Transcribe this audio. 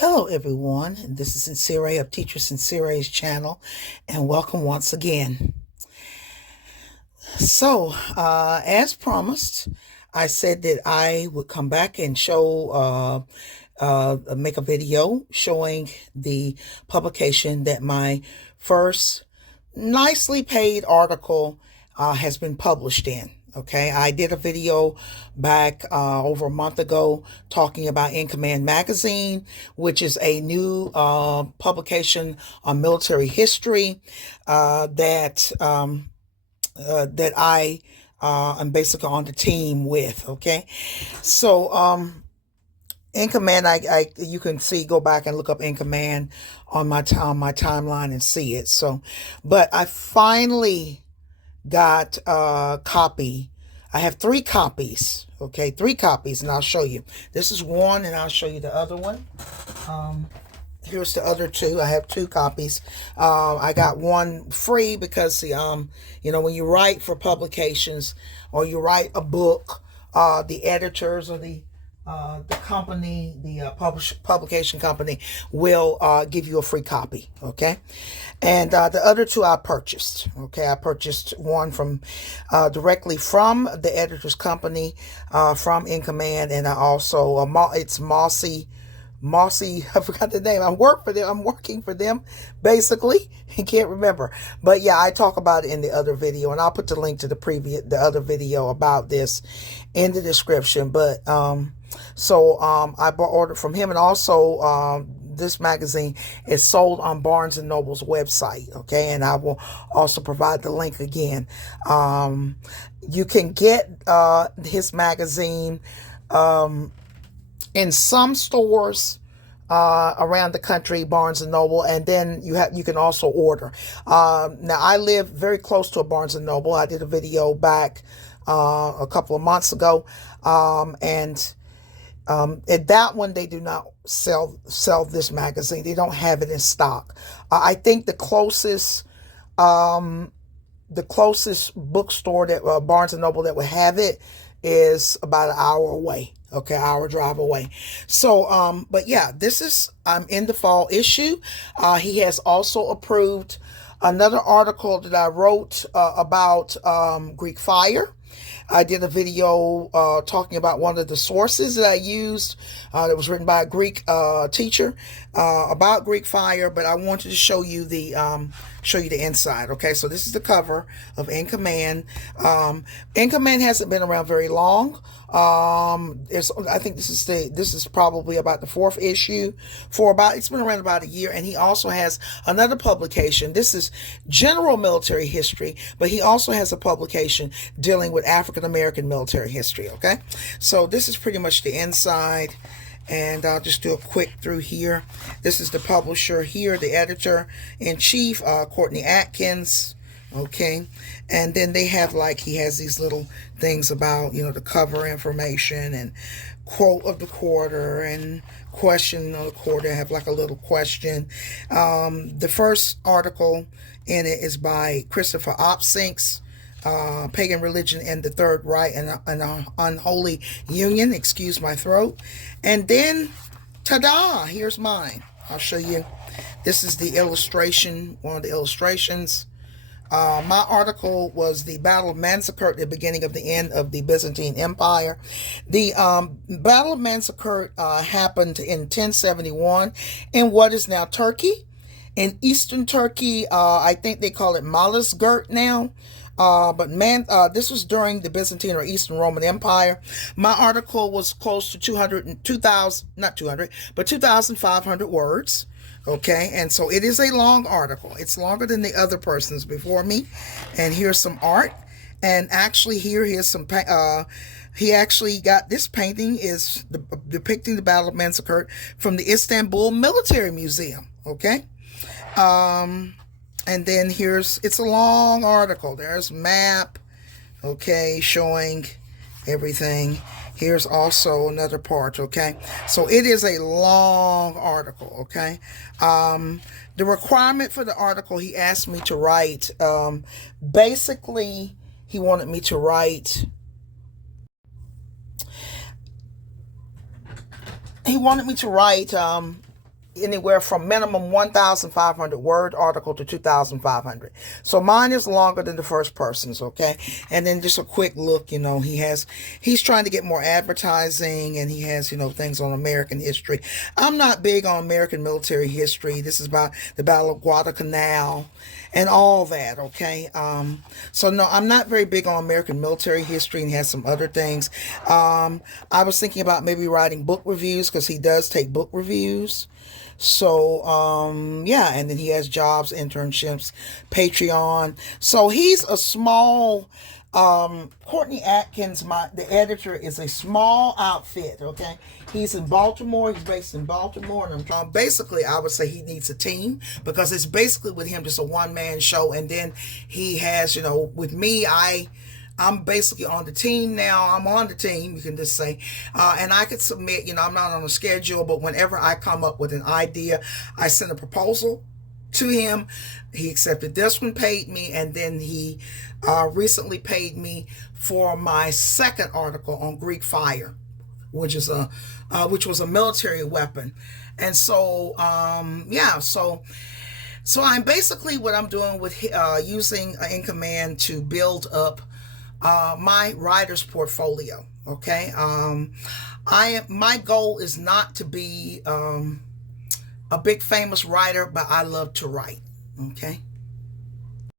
Hello, everyone. This is Sincere of Teacher Sincere's channel, and welcome once again. So, as promised, I said that I would come back and make a video showing the publication that my first nicely paid article has been published in. Okay, I did a video back over a month ago talking about In Command Magazine, which is a new publication on military history that I am basically on the team with. Okay, so In Command, you can see, go back and look up In Command on my timeline and see it. So, but I finally got a copy. I have 3 copies. Okay, 3 copies, and I'll show you. This is one, and I'll show you the other one. Here's the other 2. I have 2 copies. I got one free because when you write for publications or you write a book, the editors or the company, the publication company will give you a free copy. Okay, and the other 2 I purchased. Okay, I purchased one from directly from the editor's company, from In Command, and I also it's Mossy, I forgot the name. I'm working for them, basically. I can't remember. But yeah, I talk about it in the other video, and I'll put the link to the other video about this in the description. But I ordered from him, and also this magazine is sold on Barnes and Noble's website. Okay, and I will also provide the link again. You can get his magazine in some stores around the country, Barnes and Noble, and then you can also order. Now I live very close to a Barnes and Noble. I did a video back a couple of months ago, and at that one they do not sell this magazine. They don't have it in stock. I think the closest bookstore that Barnes and Noble that would have it is about an hour away. Okay, hour drive away. So, but yeah, I'm in the fall issue. He has also approved another article that I wrote about Greek fire. I did a video talking about one of the sources that I used that was written by a Greek teacher about Greek fire, but I wanted to show you the inside. Okay, so this is the cover of In Command. In Command hasn't been around very long. I think this is probably about the 4th issue. It's been around about a year, and he also has another publication. This is general military history, but he also has a publication dealing with African American military history. Okay, so this is pretty much the inside. And I'll just do a quick through here. This is the publisher here, the editor-in-chief, Courtney Atkins. Okay. And then they have he has these little things about, the cover information and quote of the quarter and question of the quarter. I have a little question. The first article in it is by Christopher Opsinks. Pagan Religion and the Third Reich and an Unholy Union. Excuse my throat. And then, ta-da! Here's mine. I'll show you. This is the illustration, one of the illustrations. My article was the Battle of Manzikert, the beginning of the end of the Byzantine Empire. The Battle of Manzikert happened in 1071 in what is now Turkey. In eastern Turkey, I think they call it Malazgirt now. But this was during the Byzantine or Eastern Roman Empire. My article was close to 2,500 words. Okay, and so it is a long article. It's longer than the other person's before me. And here's some art. And actually here's some, he actually got this painting is depicting the Battle of Manzikert from the Istanbul Military Museum. Okay. And then it's a long article. There's map, okay, showing everything. Here's also another part, okay? So it is a long article, okay? The requirement for the article, he asked me to write, basically, he wanted me to write anywhere from minimum 1,500 word article to 2,500. So mine is longer than the first person's, okay? And then just a quick look, he's trying to get more advertising, and he has, things on American history. I'm not big on American military history. This is about the Battle of Guadalcanal and all that, okay? So no, I'm not very big on American military history, and he has some other things. I was thinking about maybe writing book reviews, because he does take book reviews. So, yeah, and then he has jobs, internships, Patreon. So he's a small, Courtney Atkins, the editor, is a small outfit, okay? He's in Baltimore. He's based in Baltimore. And basically, I would say he needs a team, because it's basically with him just a one-man show. And then he has, with me, I'm basically on the team now. I'm on the team, you can just say. And I could submit, I'm not on a schedule, but whenever I come up with an idea, I send a proposal to him. He accepted this one, paid me, and then he recently paid me for my second article on Greek fire, which was a military weapon. And so, yeah, so I'm basically, what I'm doing with using In Command to build up my writer's portfolio. Okay. My goal is not to be a big famous writer, but I love to write. Okay.